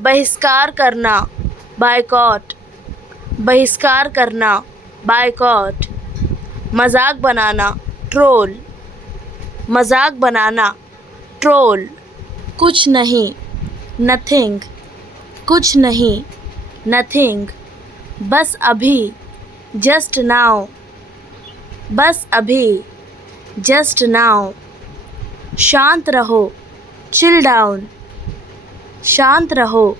बहिष्कार करना, बायकॉट, बहिष्कार करना, बायकॉट। मजाक बनाना, ट्रोल, मजाक बनाना, ट्रोल। कुछ नहीं, नथिंग, कुछ नहीं, नथिंग। बस अभी, जस्ट नाउ, बस अभी, जस्ट नाउ। शांत रहो, चिल डाउन, शांत रहो,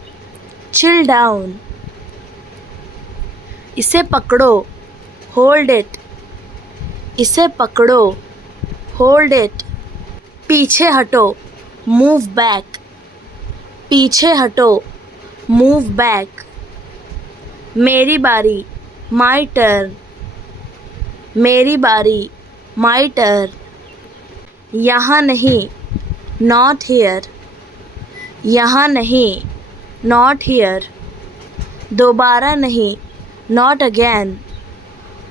चिल डाउन। इसे पकड़ो, होल्ड इट, इसे पकड़ो, होल्ड इट। पीछे हटो, मूव बैक, पीछे हटो, मूव बैक। मेरी बारी, माई टर्न, मेरी बारी, माई टर्न। यहाँ नहीं, नॉट हियर, यहाँ नहीं, नॉट हियर। दोबारा नहीं, नॉट अगेन,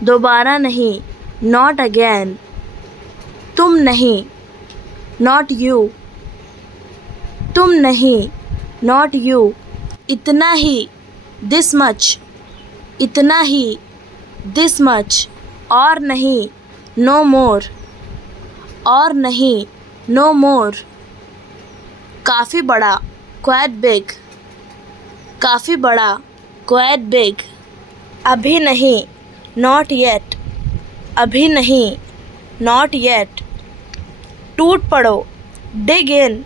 दोबारा नहीं, नॉट अगेन। तुम नहीं, नॉट यू, तुम नहीं, नॉट यू। इतना ही, दिस मच, इतना ही, दिस मच। और नहीं, नो मोर, और नहीं, नो मोर। काफ़ी बड़ा, क्वाइट बिग, काफ़ी बड़ा, क्वाइट बिग। अभी नहीं, नॉट येट, अभी नहीं, नॉट येट। टूट पड़ो, डिग इन,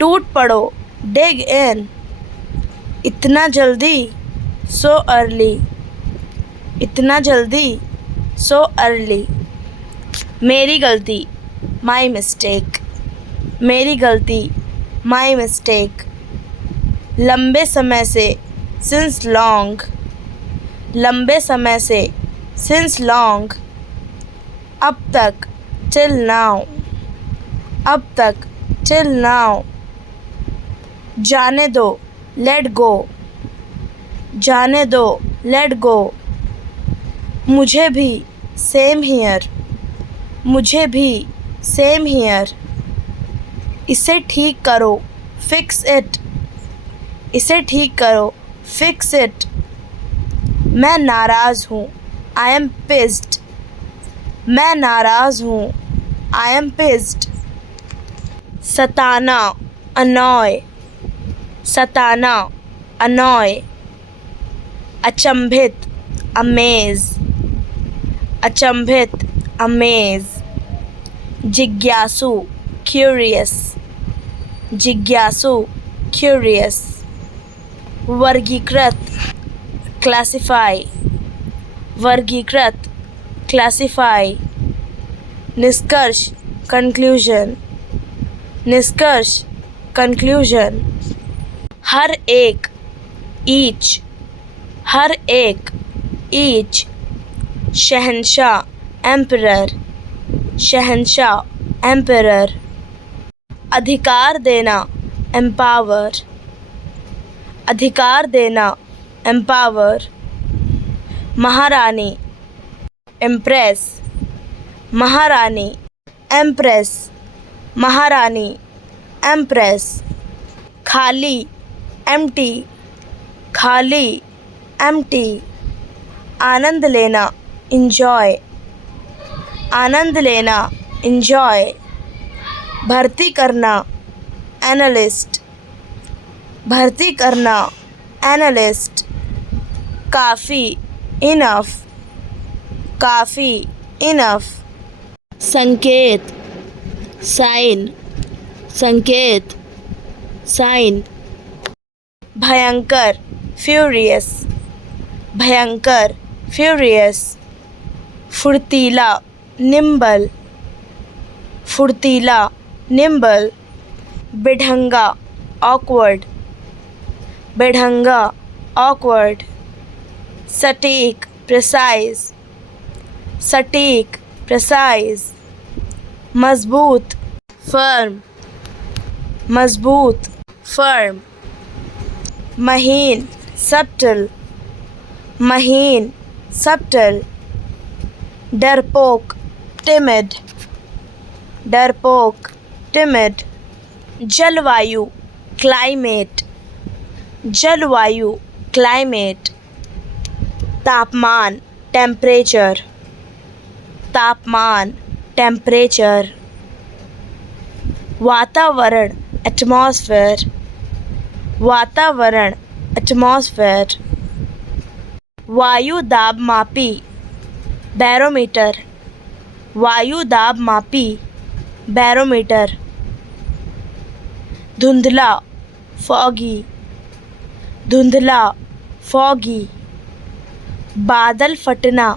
टूट पड़ो, डिग इन। इतना जल्दी, सो अर्ली, इतना जल्दी, सो अर्ली। मेरी गलती, माई मिस्टेक, मेरी गलती, माई मिस्टेक। लंबे समय से, सिंस लॉन्ग, लंबे समय से, सिंस लॉन्ग। अब तक, टिल नाउ, अब तक, टिल नाउ। जाने दो, लेट गो, जाने दो, लेट गो। मुझे भी, सेम हियर, मुझे भी, सेम हियर। इसे ठीक करो, फिक्स इट, इसे ठीक करो, फिक्स इट। मैं नाराज़ हूँ, आई एम पिस्ड, मैं नाराज़ हूँ, आई एम पिस्ड। सताना, अनॉय, सताना, अनॉय। अचंभित, अमेज, अचंभित, अमेज। जिज्ञासु, क्यूरियस, जिज्ञासु, क्यूरियस। वर्गीकृत, क्लासिफाई, वर्गीकृत, क्लासिफाई। निष्कर्ष, कंक्लूजन, निष्कर्ष, कंक्लूजन। हर एक, ईच, हर एक, ईच। शहंशाह, एम्परर, शहंशाह, एम्परर। अधिकार देना, एम्पावर, अधिकार देना, एम्पावर। महारानी, एम्प्रेस, महारानी, एम्प्रेस, महारानी, एम्प्रेस। खाली, एम्प्टी, खाली, एम्प्टी। आनंद लेना, इंजॉय, आनंद लेना, इंजॉय। भर्ती करना, एनालिस्ट, भर्ती करना, एनालिस्ट। काफ़ी, इनफ, काफ़ी, इनफ। संकेत, साइन, संकेत, साइन। भयंकर, फ्यूरियस, भयंकर, फ्यूरियस। फुर्तीला, निम्बल, फुर्तीला, निम्बल। बेढंगा, ऑकवर्ड, बेढंगा, ऑकवर्ड। सटीक, प्रिसाइज, सटीक, प्रिसाइज। मजबूत, फर्म, मजबूत, फर्म। महीन, सबटल, महीन, सबटल। डरपोक, टिमिड, डरपोक, टिमिड। जलवायु, क्लाइमेट, जलवायु क्लाइमेट, तापमान टेम्परेचर, तापमान टेम्परेचर, वातावरण एटमॉस्फेयर, वातावरण एटमॉस्फेयर, वायु दाब मापी बैरोमीटर, वायु दाब मापी बैरोमीटर, धुंधला फॉगी, धुंधला फॉगी, बादल फटना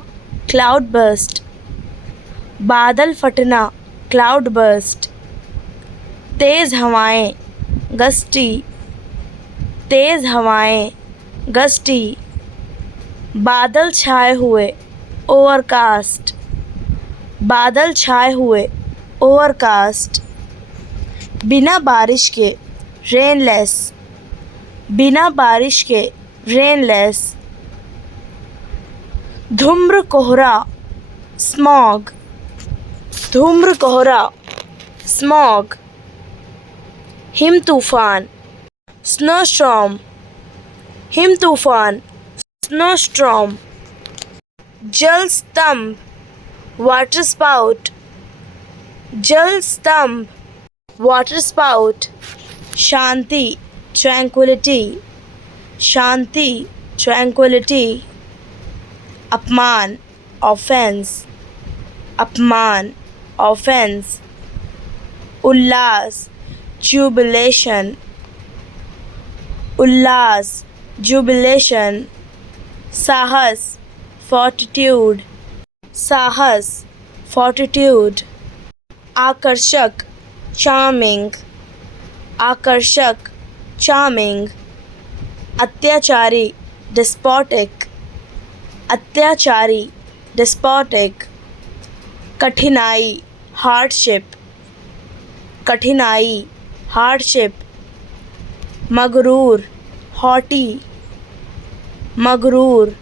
क्लाउड बर्स्ट, बादल फटना क्लाउड बर्स्ट, तेज़ हवाएं गस्टी, तेज़ हवाएं गस्टी, बादल छाए हुए ओवरकास्ट, बादल छाए हुए ओवरकास्ट, बिना बारिश के रेनलेस, बिना बारिश के रेनलेस, धूम्र कोहरा स्मॉग, धूम्र कोहरा स्मॉग, हिम तूफान स्नोस्टॉर्म, हिम तूफान स्नोस्टॉर्म, जल स्तंभ वाटर स्पाउट, जल स्तंभ वाटर स्पाउट, शांति ट्रैंक्विलिटी, शांति ट्रैंक्विलिटी, अपमान ऑफेंस, अपमान ऑफेंस, उल्लास जुबिलेशन, उल्लास जुबिलेशन, साहस फोर्टिट्यूड, साहस फोर्टिट्यूड, आकर्षक चार्मिंग, आकर्षक चार्मिंग, अत्याचारी डिस्पोटिक, अत्याचारी डिस्पोटिक, कठिनाई हार्डशिप, कठिनाई हार्डशिप, मगरूर हॉटी, मगरूर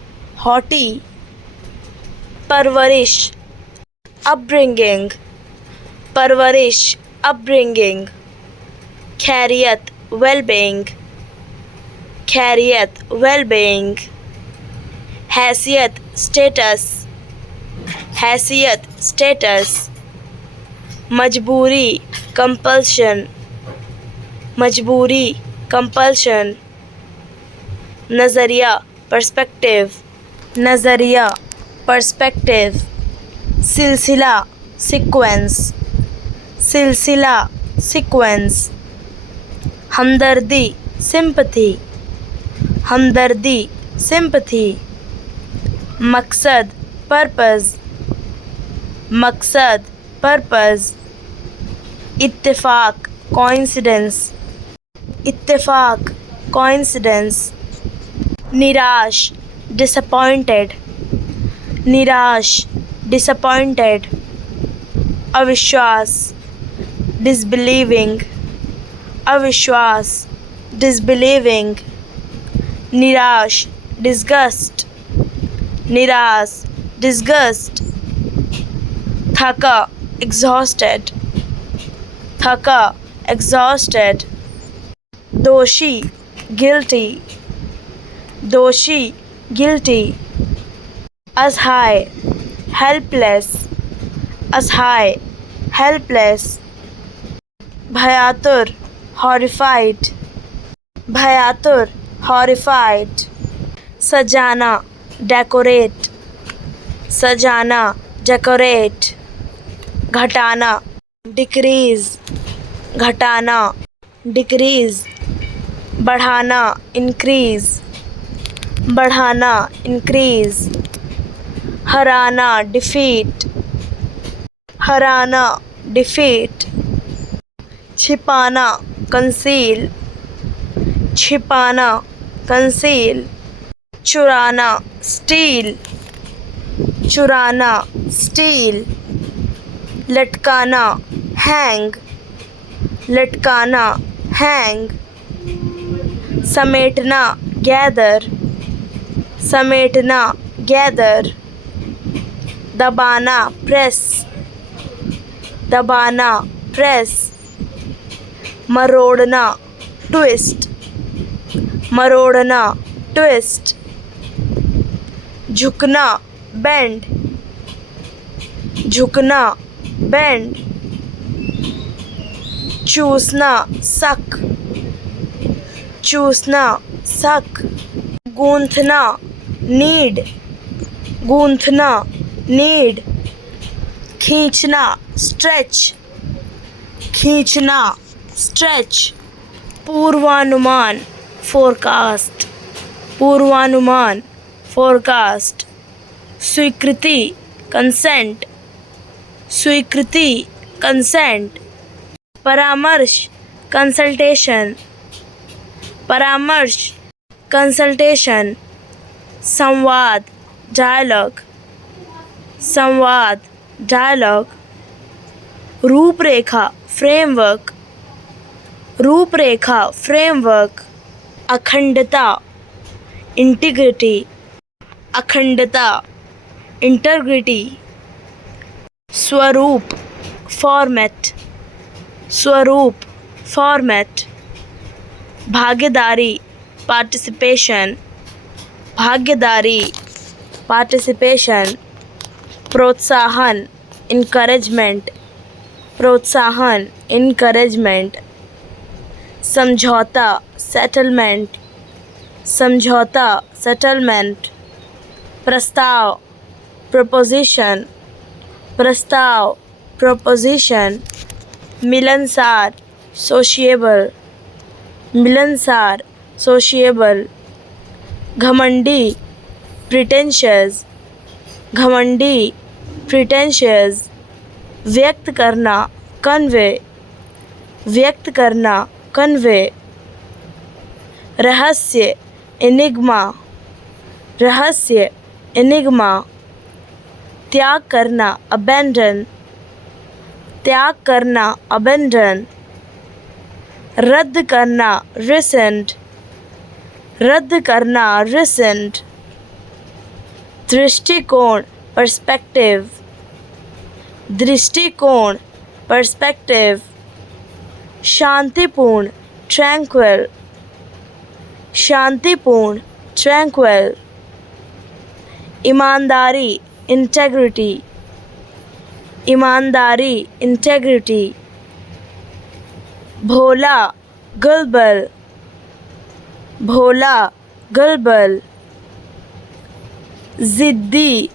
हॉटी, परवरिश अपब्रिंगिंग, परवरिश अपब्रिंगिंग, खैरियत वेलबीइंग, खैरियत वेलबीइंग, हैसियत स्टेटस, हैसियत स्टेटस, मजबूरी कंपल्शन, मजबूरी कंपल्शन, नज़रिया पर्सपेक्टिव, नज़रिया पर्सपेक्टिव, सिलसिला सीक्वेंस, सिलसिला सीक्वेंस, हमदर्दी सिंपथी, हमदर्दी सिंपथी, मकसद पर्पस, मकसद पर्पस, इत्तेफाक कोइंसिडेंस, इत्तेफाक कोइंसिडेंस, निराश डिसअपॉइंटेड, निराश डिसअपॉइंटेड, अविश्वास डिसबिलीविंग, अविश्वास डिसबिलीविंग, निराश डिस्गस्ट, निराश डिस्गस्ट, थका एग्जॉस्टेड, थका एग्जॉस्टेड, दोषी गिल्टी, दोषी गिल्टी, असहाय हेल्पलेस, असहाय हेल्पलेस, भयातुर हॉरिफाइड, भयातुर हॉरिफाइड, सजाना डेकोरेट, सजाना डेकोरेट, घटाना डिक्रीज, घटाना डिक्रीज, बढ़ाना इंक्रीज, बढ़ाना इंक्रीज, हराना डिफीट, हराना डिफीट, छिपाना कंसील, छिपाना कंसील, चुराना स्टील, चुराना स्टील, लटकाना हैंग, लटकाना हैंग, समेटना गैदर, समेटना गैदर, दबाना प्रेस, दबाना प्रेस, मरोड़ना ट्विस्ट, मरोड़ना ट्विस्ट, झुकना बेंड, झुकना बेंड, चूसना सक, चूसना सक, गूंथना नीड, गूंथना नीड, खींचना स्ट्रेच, खींचना स्ट्रेच, पूर्वानुमान फोरकास्ट, पूर्वानुमान फोरकास्ट, स्वीकृति कंसेंट, स्वीकृति कंसेंट, परामर्श कंसल्टेशन, परामर्श कंसल्टेशन, संवाद डायलॉग, संवाद डायलॉग, रूपरेखा फ्रेमवर्क, रूपरेखा फ्रेमवर्क, अखंडता इंटीग्रिटी, अखंडता इंटीग्रिटी, स्वरूप फॉर्मेट, स्वरूप फॉर्मेट, भागीदारी पार्टिसिपेशन, भागीदारी पार्टिसिपेशन, प्रोत्साहन इनकरेजमेंट, प्रोत्साहन इनकरेजमेंट, समझौता सेटलमेंट, समझौता सेटलमेंट, प्रस्ताव प्रपोजिशन, प्रस्ताव प्रपोजिशन, मिलनसार सोशिएबल, मिलनसार सोशिएबल, घमंडी प्रिटेंशियस, घमंडी प्रिटेंशियस, व्यक्त करना कन्वे, व्यक्त करना कन्वे, रहस्य एनिग्मा, रहस्य एनिग्मा, त्याग करना अबेंडन, त्याग करना अबेंडन, रद्द करना रिसेंट, रद्द करना रिसेंट, दृष्टिकोण पर्सपेक्टिव, दृष्टिकोण पर्सपेक्टिव, शांतिपूर्ण ट्रैंक्विल, शांतिपूर्ण ट्रैंक्विल, ईमानदारी इंटेग्रिटी, ईमानदारी इंटेग्रिटी, भोला गुलबल, भोला गुलबल, ज़िद्दी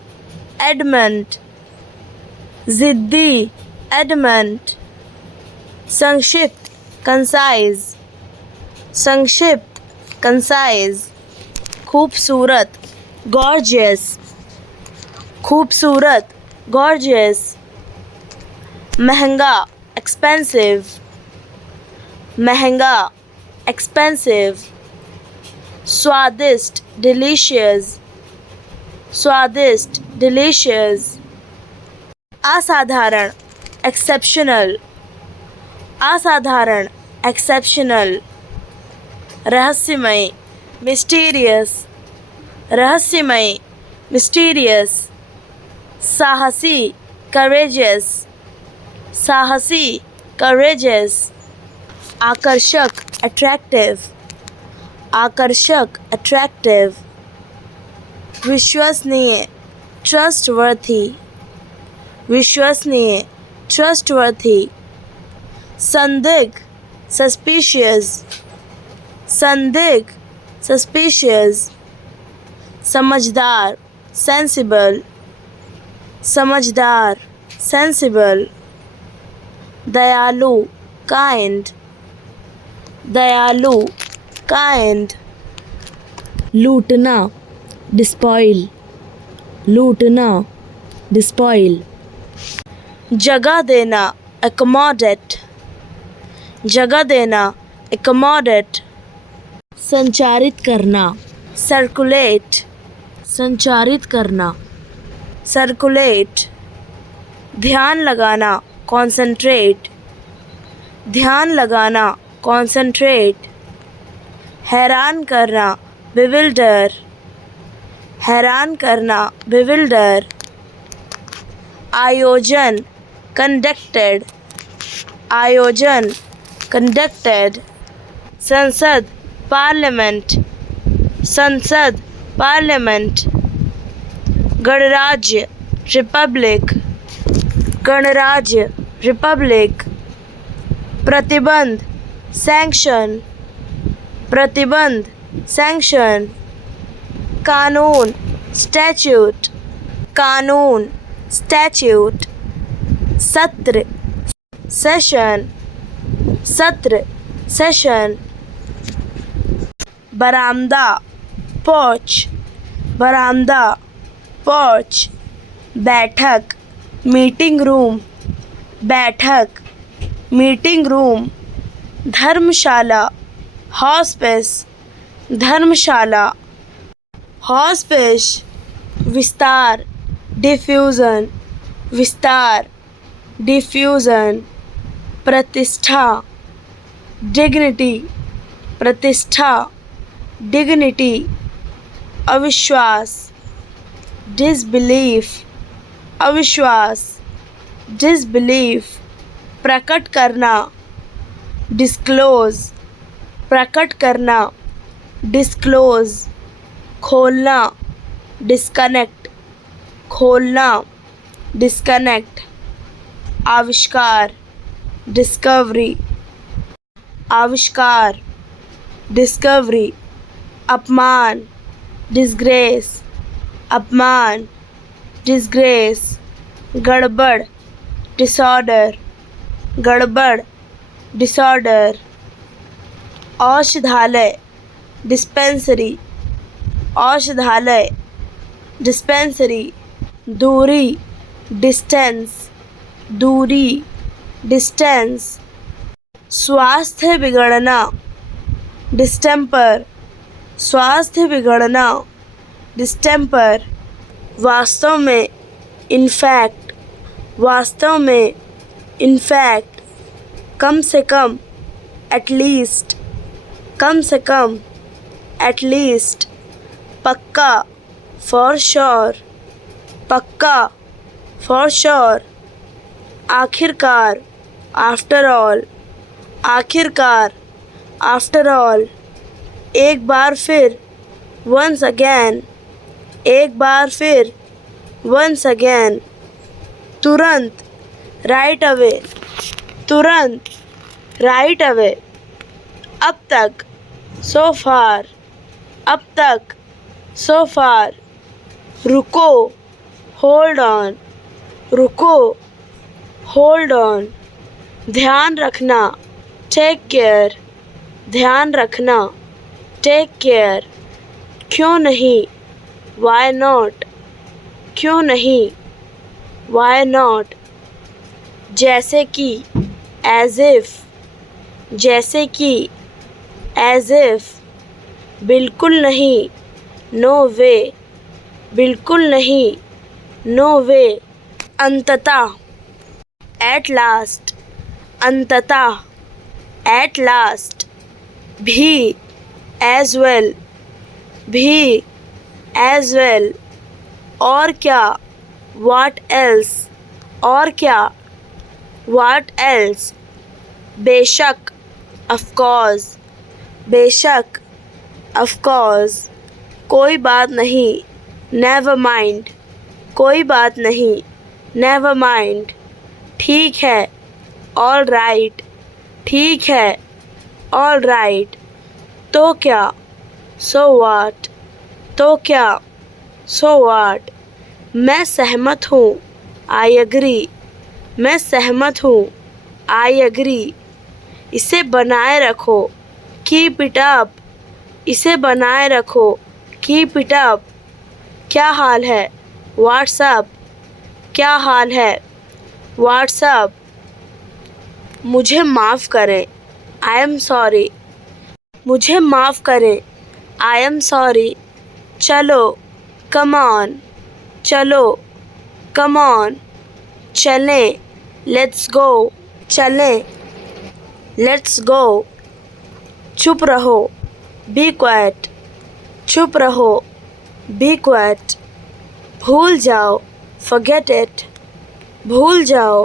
एडमंट, ज़िद्दी एडमंट, संक्षिप्त कंसाइज, संक्षिप्त कंसाइज, खूबसूरत गॉर्जियस, खूबसूरत गॉर्जियस, महंगा एक्सपेंसिव, महंगा एक्सपेंसिव, स्वादिष्ट डिलीशियस, स्वादिष्ट डिलीशियस, असाधारण एक्सेप्शनल, असाधारण एक्सेप्शनल, रहस्यमय मिस्टीरियस, रहस्यमय मिस्टीरियस, साहसी करेजियस, साहसी करेजियस, आकर्षक अट्रैक्टिव, आकर्षक अट्रैक्टिव, विश्वसनीय ट्रस्टवर्थी, विश्वसनीय ट्रस्टवर्थी, संदिग्ध सस्पिशियस, संदिग्ध सस्पिशियस, समझदार सेंसिबल, समझदार सेंसिबल, दयालु काइंड, दयालु काइंड, लूटना डिस्पॉइल, लूटना डिस्पॉइल, जगह देना एकोमोडेट, जगह देना एकोमोडेट, संचारित करना सर्कुलेट, संचारित करना सर्कुलेट, ध्यान लगाना कॉन्सेंट्रेट, ध्यान लगाना कॉन्सेंट्रेट, हैरान करना बिविल्डर, हैरान करना बिविल्डर, आयोजन कंडक्टेड, आयोजन कंडक्टेड, संसद पार्लियामेंट, संसद, पार्लियामेंट। गणराज्य, रिपब्लिक, गणराज्य, रिपब्लिक। प्रतिबंध, सैंक्शन, प्रतिबंध, सैंक्शन। कानून, स्टैच्यूट, कानून, स्टैच्यूट। सत्र, सेशन, सत्र, सेशन। बरामदा, पोर्च, बरामदा, पोर्च। बैठक, मीटिंग रूम, बैठक, मीटिंग रूम। धर्मशाला, हॉस्पिस, धर्मशाला, हॉस्पिस। विस्तार, डिफ्यूजन, विस्तार, डिफ्यूजन। प्रतिष्ठा, डिग्निटी, प्रतिष्ठा, डिग्निटी। अविश्वास, डिसबिलीफ, अविश्वास, डिसबिलीफ। प्रकट करना, डिस्क्लोज, प्रकट करना, डिस्क्लोज। खोलना, डिस्कनेक्ट, खोलना, डिस्कनेक्ट। आविष्कार, डिस्कवरी, आविष्कार, डिस्कवरी। अपमान, डिसग्रेस, अपमान, डिसग्रेस। गड़बड़, डिसऑर्डर, गड़बड़, डिसऑर्डर। औषधालय, डिस्पेंसरी, औषधालय, डिस्पेंसरी। दूरी, डिस्टेंस, दूरी, डिस्टेंस। स्वास्थ्य बिगड़ना, डिस्टेम्पर, स्वास्थ्य बिगड़ना, डिस्टेम्पर। वास्तव में, इनफैक्ट, वास्तव में, इनफैक्ट। कम से कम, एटलीस्ट, कम से कम, एटलीस्ट। पक्का, फॉर श्योर, पक्का, फॉर श्योर। आखिरकार, आफ्टर ऑल, आखिरकार, आफ्टर ऑल। एक बार फिर, वंस अगेन, एक बार फिर, वंस अगेन। तुरंत, राइट अवे, तुरंत, राइट अवे। अब तक, सो फार, अब तक, सो फार। रुको, होल्ड ऑन, रुको, होल्ड ऑन। ध्यान रखना, टेक केयर, ध्यान रखना, टेक केयर। क्यों नहीं, वाई नॉट, क्यों नहीं, वाई नॉट। जैसे कि, एज इफ, जैसे कि, एज इफ। बिल्कुल नहीं, नो वे, बिल्कुल नहीं, नो वे। अंततः, एट लास्ट, अंततः, एट लास्ट। भी, एज वेल, भी, एज वेल। और क्या, व्हाट एल्स, और क्या, व्हाट एल्स। बेशक, ऑफ कोर्स, बेशक, ऑफ कोर्स। कोई बात नहीं, नेवर माइंड, कोई बात नहीं, नेवर माइंड। ठीक है, ऑल राइट, ठीक है, ऑल राइट। तो क्या, सो व्हाट, तो क्या, सो व्हाट। मैं सहमत हूँ, आई एग्री, मैं सहमत हूँ, आई एग्री। इसे बनाए रखो, कीप इट अप, इसे बनाए रखो, कीप इट अप। क्या हाल है, व्हाट्सअप, क्या हाल है, व्हाट्सअप। मुझे माफ़ करें, आई एम सॉरी, मुझे माफ़ करें, आई एम सॉरी। चलो, कम ऑन, चलो, कम ऑन। चलें, लेट्स गो, चलें, लेट्स गो। चुप रहो, बी क्वाइट, चुप रहो, बी क्वाइट। भूल जाओ, फॉरगेट इट, भूल जाओ,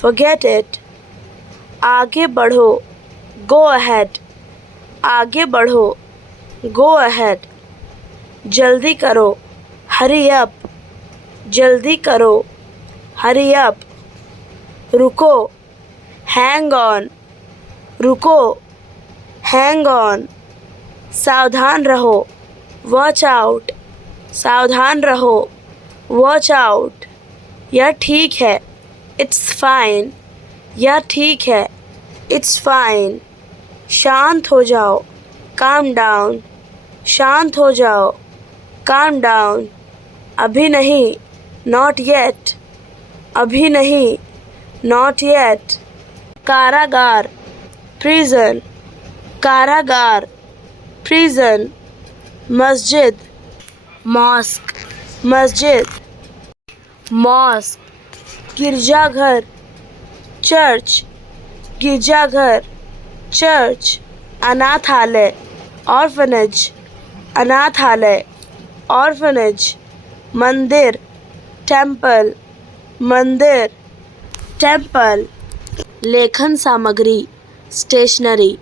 फॉरगेट इट। आगे बढ़ो, गो अहेड, आगे बढ़ो, गो अहेड। जल्दी करो, हरी अप, जल्दी करो, हरी अप। रुको, हैंग ऑन, रुको, हैंग ऑन। सावधान रहो, वॉच आउट, सावधान रहो, वॉच आउट। यह ठीक है, इट्स फाइन, यह ठीक है, इट्स फाइन। शांत हो जाओ, काम डाउन, शांत हो जाओ, काम डाउन। अभी नहीं, नॉट येट, अभी नहीं, नॉट येट। कारागार, प्रिजन, कारागार, प्रिजन। मस्जिद, मॉस्क, मस्जिद, मॉस्क। गिरजाघर, चर्च, गिरजाघर, चर्च। अनाथालय, ऑर्फनेज, अनाथालय, ऑर्फनेज। मंदिर, टेम्पल, मंदिर, टेम्पल। लेखन सामग्री, स्टेशनरी,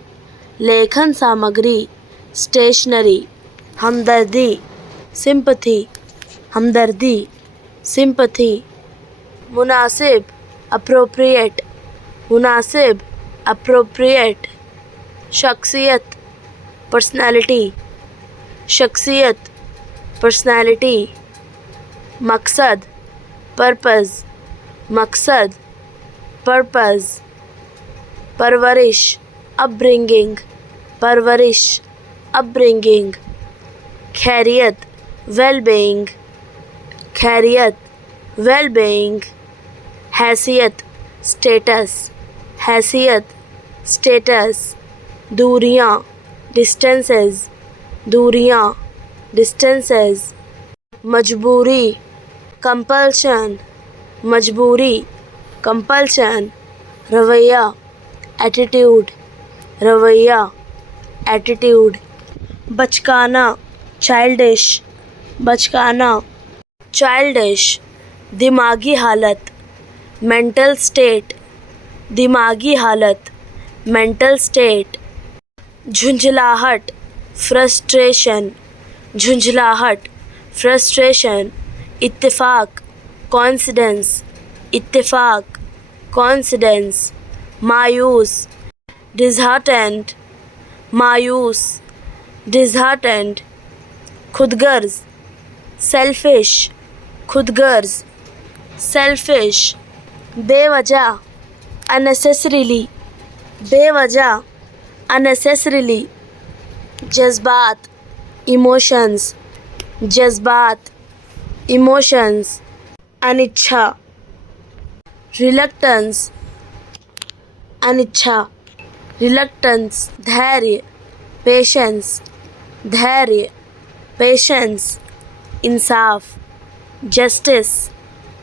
लेखन सामग्री, स्टेशनरी। हमदर्दी, सिंपथी, हमदर्दी, सिंपथी। मुनासिब, अप्रोप्रिएट, मुनासिब, अप्रोप्रिएट। शख्सियत, पर्सनैलिटी, शख्सियत, पर्सनैलिटी। मकसद, पर्पज़, मकसद, पर्पज़। परवरिश, अपब्रिंगिंग, परवरिश, अपब्रिंगिंग। खैरियत, वेलबीइंग, खैरियत, वेलबीइंग। हैसियत, स्टेटस, हैसियत, स्टेटस। दूरियां, डिस्टेंसेस, दूरियां, डिस्टेंसेस। मजबूरी, कंपल्शन, मजबूरी, कंपल्शन। रवैया, एटीट्यूड, रवैया, एटीट्यूड। बचकाना, चाइल्डिश, बचकाना, चाइल्डिश। दिमागी हालत, मेंटल स्टेट, दिमागी हालत, मेंटल स्टेट। झुंझलाहट, फ्रस्ट्रेशन, झुंझलाहट, फ्रस्ट्रेशन। इत्तेफाक, कॉन्सिडेंस, इत्तेफाक, कॉन्सिडेंस। मायूस, डिसहार्टेंड, मायूस, डिसहार्टेंड। खुदगर्ज, सेल्फिश, खुदगर्ज, सेल्फिश। बेवजह, अननेसेसरीली, बेवजह, अननेसेसरीली। जज्बात, इमोशंस, जज्बात, इमोशंस। अनिच्छा, रिलक्टेंस, अनिच्छा, रिलक्टेंस। धैर्य, पेशेंस, धैर्य, पेशेंस। इंसाफ, जस्टिस,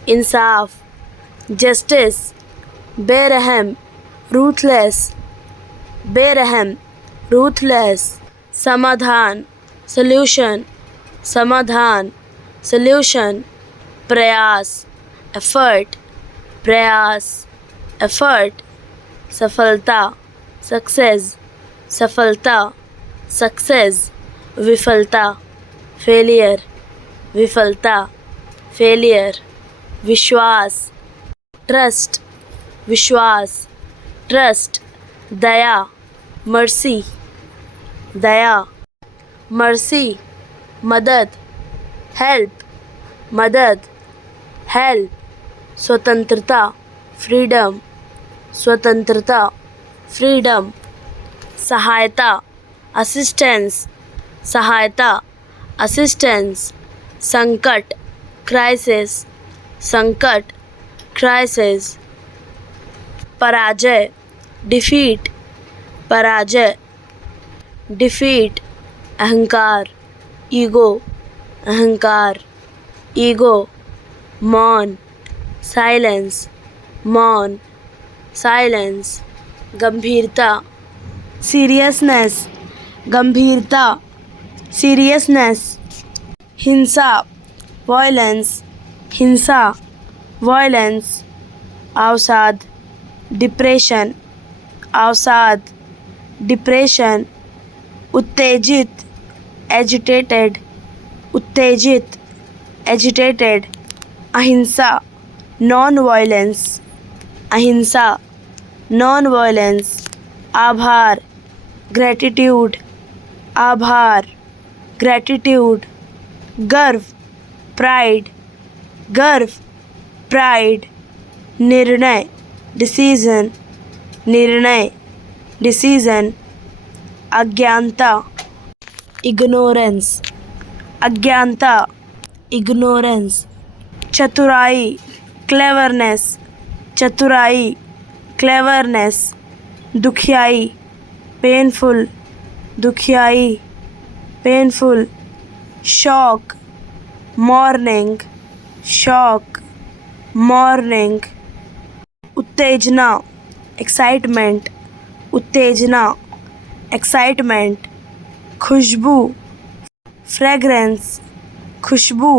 इंसाफ, जस्टिस। बेरहम, रूथलेस, बेरहम, रूथलेस। समाधान, सल्यूशन, समाधान, सल्यूशन। प्रयास, एफर्ट, प्रयास, एफर्ट। सफलता, सक्सेस, सफलता, सक्सेस। विफलता, फेलियर, विफलता, फेलियर। विश्वास, ट्रस्ट, विश्वास, ट्रस्ट। दया, मर्सी, दया, मर्सी। मदद, हेल्प, मदद, हेल्प। स्वतंत्रता, फ्रीडम, स्वतंत्रता, फ्रीडम। सहायता, असिस्टेंस, सहायता, असिस्टेंस। संकट, क्राइसिस, संकट, क्राइसिस। पराजय, डिफीट, पराजय, डिफीट। अहंकार, ईगो, अहंकार, ईगो। मौन, साइलेंस, मौन, साइलेंस। गंभीरता, सीरियसनेस, गंभीरता, सीरियसनेस। हिंसा, वायलेंस, हिंसा, वायलेंस। अवसाद, डिप्रेशन, अवसाद, डिप्रेशन। उत्तेजित, एजिटेटेड, उत्तेजित, एजिटेटेड. अहिंसा, नॉन वायलेंस, अहिंसा, नॉन वायलेंस. आभार, ग्रैटिट्यूड, आभार, ग्रैटिट्यूड. गर्व, प्राइड, गर्व, प्राइड. निर्णय, डिसीजन, निर्णय, डिसीजन. अज्ञानता, इग्नोरेंस, अज्ञानता, इग्नोरेंस. चतुराई, क्लेवरनेस, चतुराई, क्लेवरनेस. दुखियाई, पेनफुल, दुखियाई, पेनफुल. शॉक, मॉर्निंग, शॉक, मॉर्निंग. उत्तेजना, एक्साइटमेंट, उत्तेजना, एक्साइटमेंट. खुशबू, फ्रेगरेंस, खुशबू,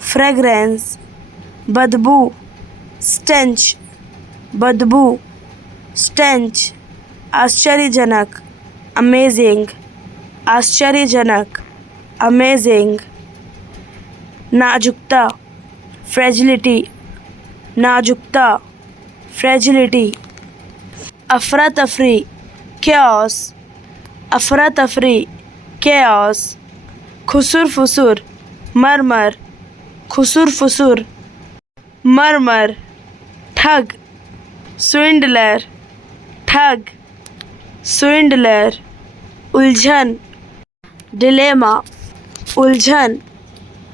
फ्रेगरेंस. बदबू, स्टेंच, बदबू, स्टेंच. आश्चर्यजनक, अमेजिंग, आश्चर्यजनक, अमेजिंग. नाजुकता, फ्रेजिलिटी, नाजुकता, फ्रेजिलिटी. अफरा तफरी, chaos, अफरा तफरी, chaos. खुसुर फुसुर, मरमर, खुसुर फुसुर, मरमर. ठग, स्विंडलर, ठग, स्विंडलर. उलझन, डिलेमा, उलझन,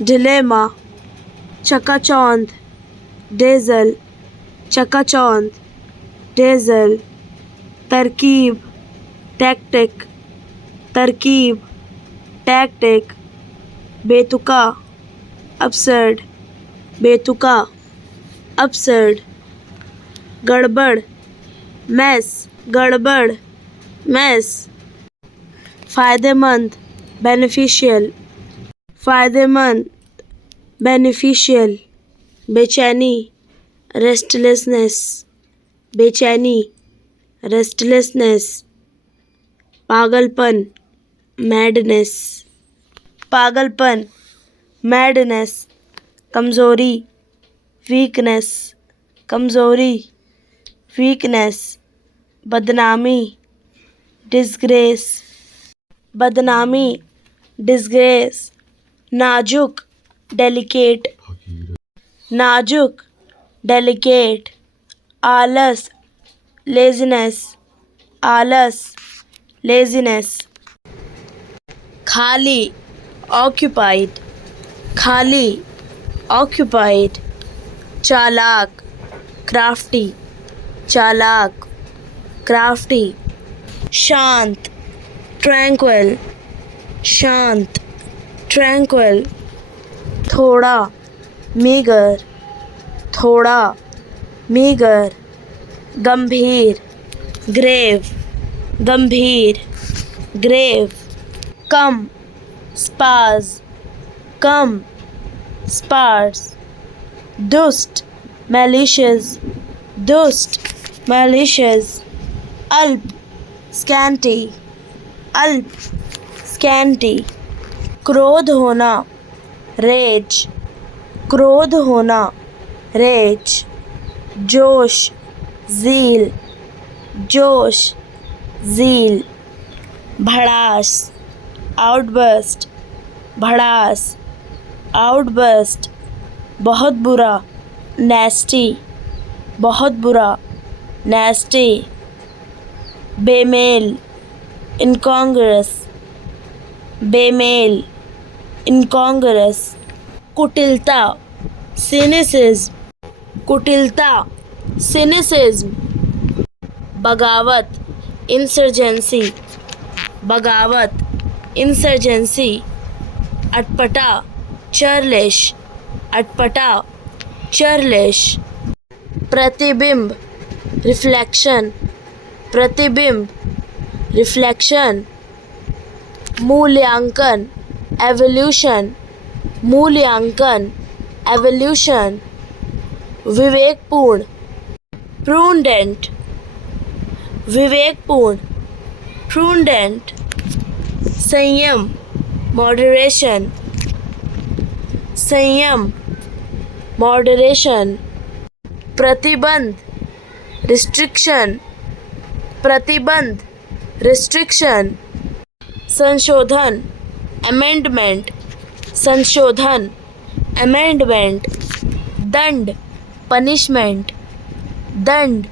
डिलेमा. चकाचौंध, डेजल, चकाचौंध, डेजल. तरकीब, टैक्टिक, तरकीब, टैक्टिक. बेतुका, अपसर्ड, बेतुका, अपसर्ड. गड़बड़, मैस, गड़बड़, मैस. फ़ायदेमंद, बेनिफिशियल, फ़ायदेमंद, बेनिफिशियल. बेचैनी, रेस्टलेसनेस, बेचैनी, रेस्टलेसनेस. पागलपन, मैडनेस, पागलपन, मैडनेस. कमज़ोरी, वीकनेस, कमज़ोरी, वीकनेस. बदनामी, डिस्ग्रेस, बदनामी, डिस्ग्रेस. नाजुक, डेलिकेट, नाजुक, डेलिकेट. आलस, लेज़ीनेस, आलस, लेज़ीनेस. खाली, ऑक्यूपाइड, खाली, ऑक्यूपाइड. चालाक, क्राफ्टी, चालाक, क्राफ्टी. शांत, ट्रैंक्विल, शांत, ट्रैंक्विल. थोड़ा, मीगर, थोड़ा, मीगर. गंभीर, ग्रेव, गंभीर, ग्रेव. कम, स्पार्स, कम, स्पार्स. दुष्ट, मैलिशियस, दुष्ट, मैलिशियस. अल्प, स्कैंटी, अल्प, स्कैंटी. क्रोध होना, रेज, क्रोध होना, रेज. जोश, ज़ील, जोश, ज़ील. भड़ास, आउटबर्स्ट, भड़ास, आउटबर्स्ट. बहुत बुरा, नैस्टी, बहुत बुरा, नैस्टी. बेमेल, इनकॉन्ग्रुअस, बेमेल, इनकॉन्ग्रुअस. कुटिलता, सिनिसिज्म, कुटिलता, सिनिसिज्म. बगावत, इंसर्जेंसी, बगावत, इंसर्जेंसी. अटपटा, चर्लिश, अटपटा, चर्लिश. प्रतिबिंब, रिफ्लेक्शन, प्रतिबिंब, रिफ्लेक्शन. मूल्यांकन, एवोल्यूशन, मूल्यांकन, एवोल्यूशन. विवेकपूर्ण, प्रूडेंट, विवेकपूर्ण, प्रूडेंट. संयम मॉडरेशन, संयम मॉडरेशन, प्रतिबंध रिस्ट्रिक्शन, प्रतिबंध रिस्ट्रिक्शन, संशोधन अमेंडमेंट, संशोधन अमेंडमेंट, दंड पनिशमेंट, दंड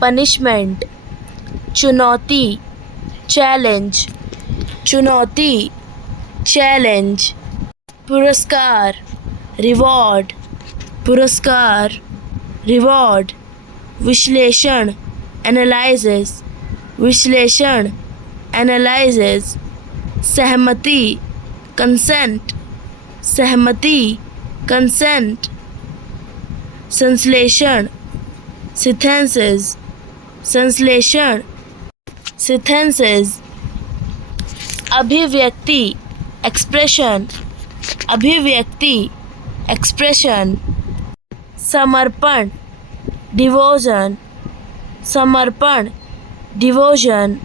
पनिशमेंट, चुनौती चैलेंज, चुनौती चैलेंज, पुरस्कार रिवॉर्ड, पुरस्कार रिवॉर्ड, विश्लेषण एनालिसिस, विश्लेषण एनालिसिस, सहमति कंसेंट, सहमति कंसेंट, संश्लेषण सिंथेसिस, संश्लेषण सिंथेसिस, अभिव्यक्ति एक्सप्रेशन, अभिव्यक्ति एक्सप्रेशन, समर्पण डिवोशन, समर्पण डिवोशन,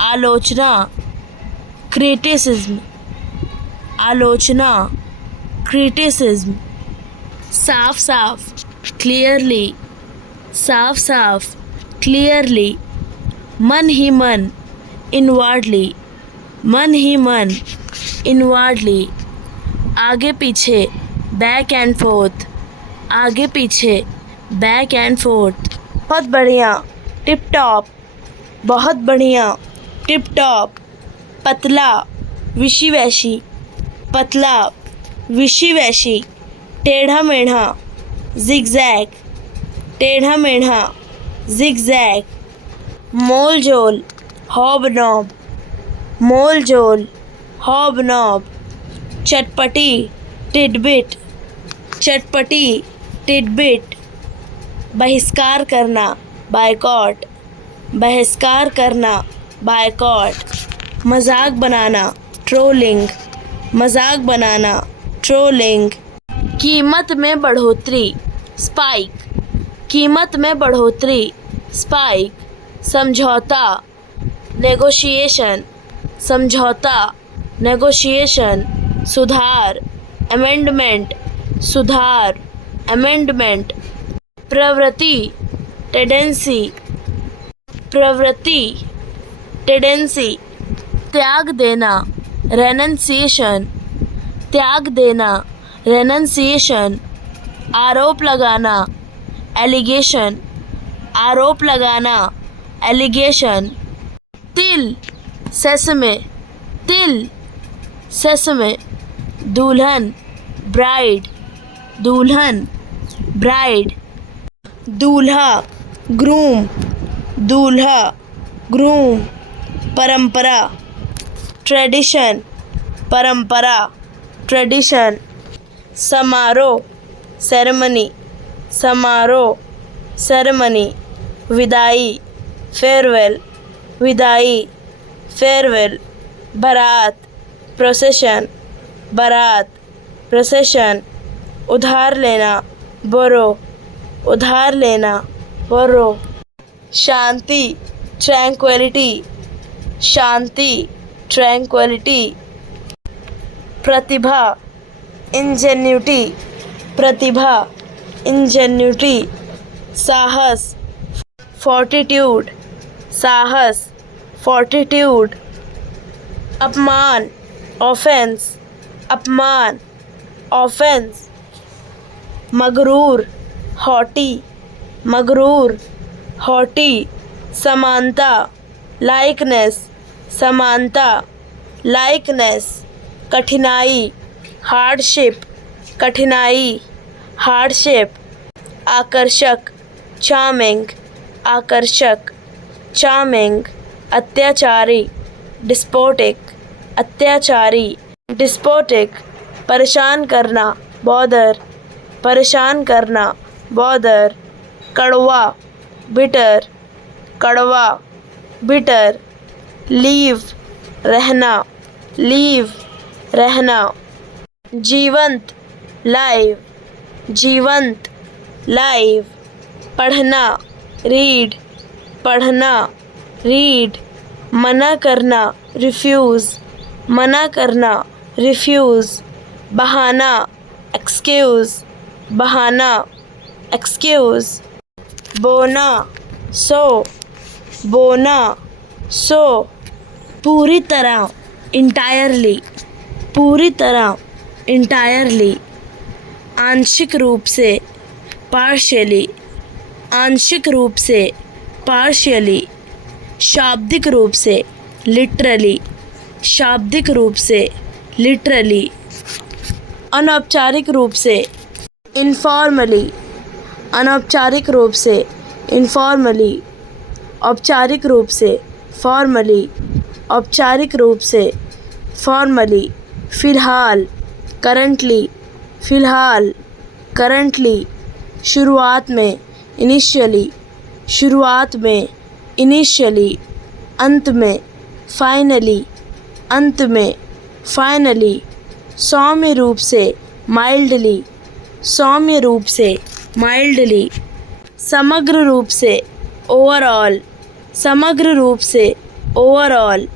आलोचना क्रिटिसिज्म, आलोचना क्रिटिसिज्म, साफ साफ क्लियरली, साफ साफ क्लियरली, मन ही मन इनवर्डली, मन ही मन इनवर्डली, आगे पीछे बैक एंड फोर्थ, आगे पीछे बैक एंड फोर्थ, बहुत बढ़िया टिप टॉप, बहुत बढ़िया टिप टॉप, पतला विशी वैशी, पतला विशी वैशी, टेढ़ा मेढ़ा जिगजैग, टेढ़ा मेढ़ा जिगजैग, मोल जोल हॉबनॉब, मोल जोल हॉबनॉब, चटपटी टिडबिट, चटपटी टिडबिट, बहिष्कार करना बायकॉट, बहिष्कार करना बायकॉट, मजाक बनाना ट्रोलिंग, मजाक बनाना ट्रोलिंग, कीमत में बढ़ोतरी स्पाइक, कीमत में बढ़ोतरी स्पाइक, समझौता नेगोशिएशन, समझौता नेगोशिएशन, सुधार अमेंडमेंट, सुधार अमेंडमेंट, प्रवृत्ति टेंडेंसी, प्रवृत्ति टेंडेंसी, त्याग देना रेनंसिएशन, त्याग देना रेनंसिएशन, आरोप लगाना एलिगेशन, आरोप लगाना एलिगेशन, तिल सेसमे, तिल सेसमे, दुल्हन ब्राइड, दुल्हन ब्राइड, दूल्हा ग्रूम, दूल्हा ग्रूम, परंपरा ट्रेडिशन, परंपरा ट्रेडिशन, समारोह सेरेमनी, समारोह सेरेमनी, विदाई फेयरवेल, विदाई फेयरवेल, बारात प्रोसेशन, बारात प्रोसेशन, उधार लेना बोरो, उधार लेना बोरो, शांति ट्रैंक्विलिटी, शांति ट्रैंक्विलिटी, प्रतिभा इंजेन्यूटी, प्रतिभा इंजेन्यूटी, साहस फोर्टिट्यूड, साहस फोर्टिट्यूड, अपमान ऑफेंस, अपमान ऑफेंस, मगरूर हॉटी, मगरूर हॉटी, समानता लाइकनेस, समानता लाइकनेस, कठिनाई हार्डशिप, कठिनाई हार्डशिप, आकर्षक चार्मिंग, आकर्षक चार्मिंग, अत्याचारी डिस्पोटिक, अत्याचारी डिस्पोटिक, परेशान करना बॉदर, परेशान करना बॉदर, कड़वा बिटर, कड़वा बिटर, लीव रहना, लीव रहना, जीवंत लाइव, जीवंत लाइव, पढ़ना रीड, पढ़ना रीड, मना करना रिफ्यूज़, मना करना, रिफ्यूज़, बहाना, एक्सक्यूज़, बहाना, एक्सक्यूज़, बोना, सो, बोना, सो, पूरी तरह, इंटायरली, पूरी तरह, इंटायरली, आंशिक रूप से, पार्शियली, आंशिक रूप से, पार्शियली, शाब्दिक रूप से, लिटरली, शाब्दिक रूप से, लिटरली, अनौपचारिक रूप से, इनफॉर्मली, अनौपचारिक रूप से, इनफॉर्मली, औपचारिक रूप से, फॉर्मली, औपचारिक रूप से, फॉर्मली, फ़िलहाल, करंटली, फ़िलहाल, करंटली, शुरुआत में, इनिशियली, शुरुआत में, इनिशियली, अंत में, फाइनली, अंत में, फाइनली, सौम्य रूप से, माइल्डली, सौम्य रूप से, माइल्डली, समग्र रूप से, ओवरऑल, समग्र रूप से, ओवरऑल,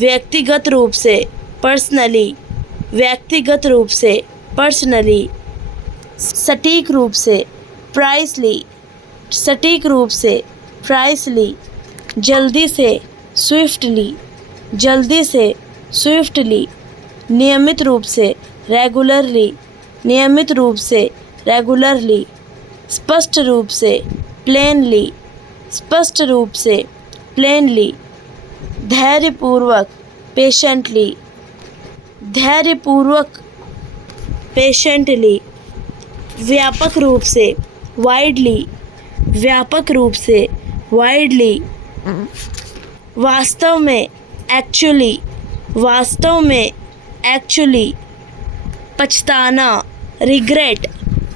व्यक्तिगत रूप से, पर्सनली, व्यक्तिगत रूप से, पर्सनली, सटीक रूप से, प्राइसली, सटीक रूप से, प्राइसली, जल्दी से, स्विफ्टली, जल्दी से, स्विफ्टली, नियमित रूप से, रेगुलरली, नियमित रूप से, रेगुलरली, स्पष्ट रूप से, प्लेनली, स्पष्ट रूप से, प्लेनली, धैर्यपूर्वक, पेशेंटली, धैर्यपूर्वक, पेशेंटली, व्यापक रूप से, वाइडली, व्यापक रूप से, वाइडली, वास्तव में, एक्चुअली, वास्तव में, एक्चुअली, पछताना, रिग्रेट,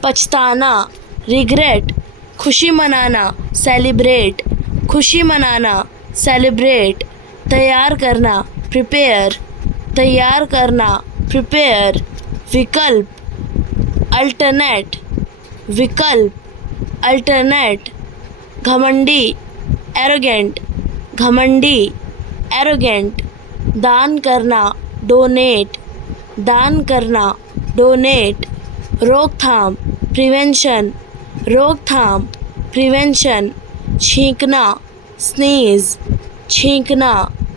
पछताना, रिग्रेट, खुशी मनाना, सेलिब्रेट, खुशी मनाना, सेलिब्रेट, तैयार करना, प्रिपेयर, तैयार करना, प्रिपेयर, विकल्प, अल्टरनेट, विकल्प, अल्टरनेट, घमंडी, एरोगेंट, घमंडी, एरोगेंट, दान करना, डोनेट, दान करना, डोनेट, रोकथाम, प्रिवेंशन, रोकथाम, प्रिवेंशन, छींकना, स्नीज, छींकना,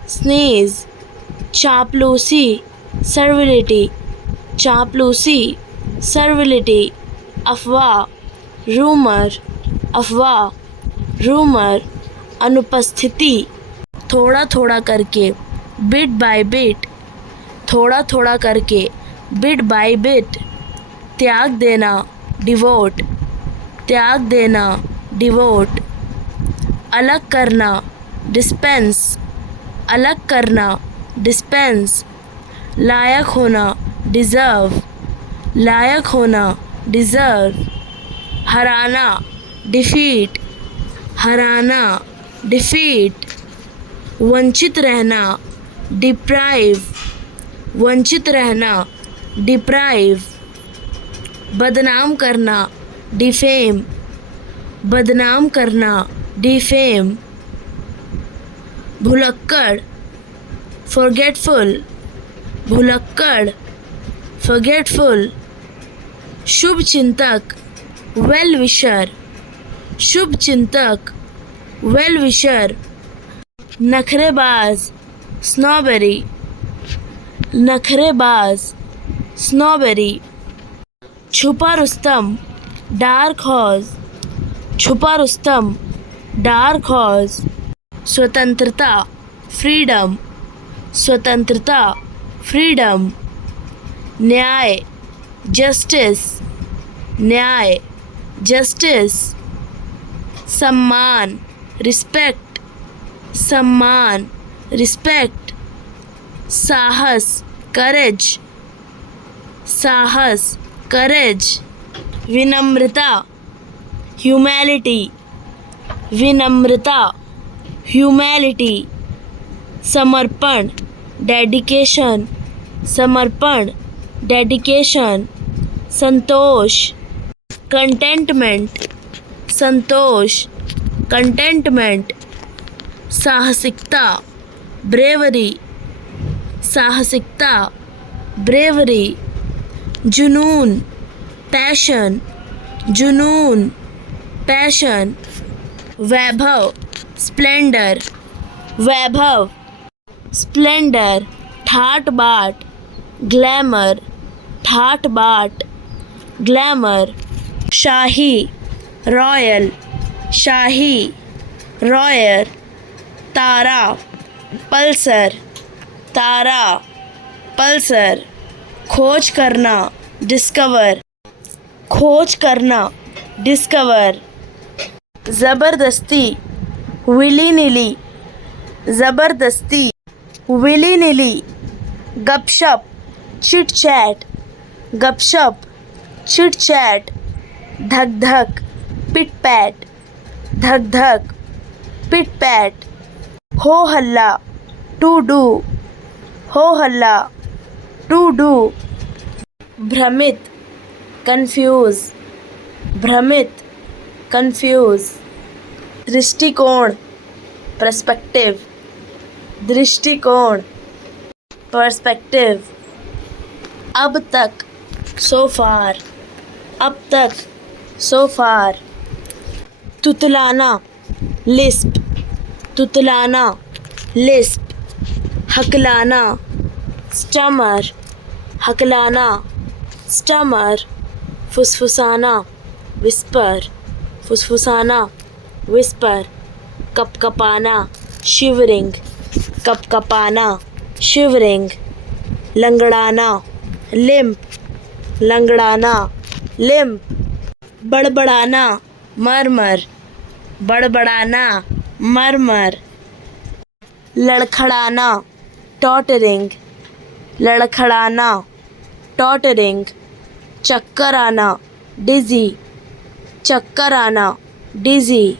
स्नीज, चापलूसी, सर्विलिटी, चापलूसी, सर्विलिटी, अफवाह, रूमर, अफवाह, रूमर, अनुपस्थिति, थोड़ा थोड़ा करके, बिट बाय बिट, थोड़ा थोड़ा करके, बिट बाय बिट, त्याग देना, डिवोट, त्याग देना, डिवोट, अलग करना, डिस्पेंस, अलग करना, डिस्पेंस, लायक होना, डिज़र्व, लायक होना, डिज़र्व, हराना, डिफीट, हराना, डिफीट, वंचित रहना, डिप्राइव, वंचित रहना, डिप्राइव, बदनाम करना, डिफेम, बदनाम करना, डिफेम, भुलक्कड़, फॉरगेटफुल, भुलक्कड़, फॉरगेटफुल, शुभ चिंतक, वेल विशर, शुभ चिंतक, वेल विशर, नखरेबाज, स्नॉबेरी, नखरेबाज, स्नॉबेरी, छुपा रुस्तम, डार्क हॉर्स, छुपा रुस्तम, डार्क हॉर्स, स्वतंत्रता, फ्रीडम, स्वतंत्रता, फ्रीडम, न्याय, जस्टिस, न्याय, जस्टिस, सम्मान, रिस्पेक्ट, सम्मान, रिस्पेक्ट, साहस, करेज, साहस, करेज, विनम्रता, ह्यूमैलिटी, विनम्रता, ह्यूमैलिटी, समर्पण, डेडिकेशन, समर्पण, डेडिकेशन, संतोष, कंटेंटमेंट, संतोष, कंटेंटमेंट, साहसिकता, ब्रेवरी, साहसिकता, ब्रेवरी, जुनून, पैशन, जुनून, पैशन, वैभव, स्प्लेंडर, वैभव, स्प्लेंडर, ठाट बाट, ग्लैमर, ठाट बाट, ग्लैमर, शाही, रॉयल, शाही, रॉयल, तारा, पल्सर, तारा, पल्सर, खोज करना, डिस्कवर, खोज करना, डिस्कवर, ज़बरदस्ती, विली नीली, ज़बरदस्ती, विली नीली, गपशप, चिट चैट, गपशप, चिट चैट, धक धक, पिट पैट, धक धक, पिट पैट, हो हल्ला, टू डू, हो हल्ला, टू डू, भ्रमित, कंफ्यूज, भ्रमित, कंफ्यूज, दृष्टिकोण, पर्सपेक्टिव, दृष्टिकोण, पर्सपेक्टिव, अब तक, सो फार, अब तक, सो फार, तुतलाना, लिस्प, तुतलाना, लिस्प, हकलाना, स्टमर, हकलाना, स्टमर, फुसफुसाना, विस्पर, फुसफुसाना, विस्पर, कपकपाना, शिवरिंग, कपकपाना, शिवरिंग, लंगड़ाना, लिम्प, लंगड़ाना, लिम्प, बड़बड़ाना, मरमर, बड़बड़ाना, मरमर, लड़खड़ाना, टॉटरिंग, लड़खड़ाना, टॉटरिंग, चक्कर आना, डिज़ी, चक्कर आना, डिज़ी,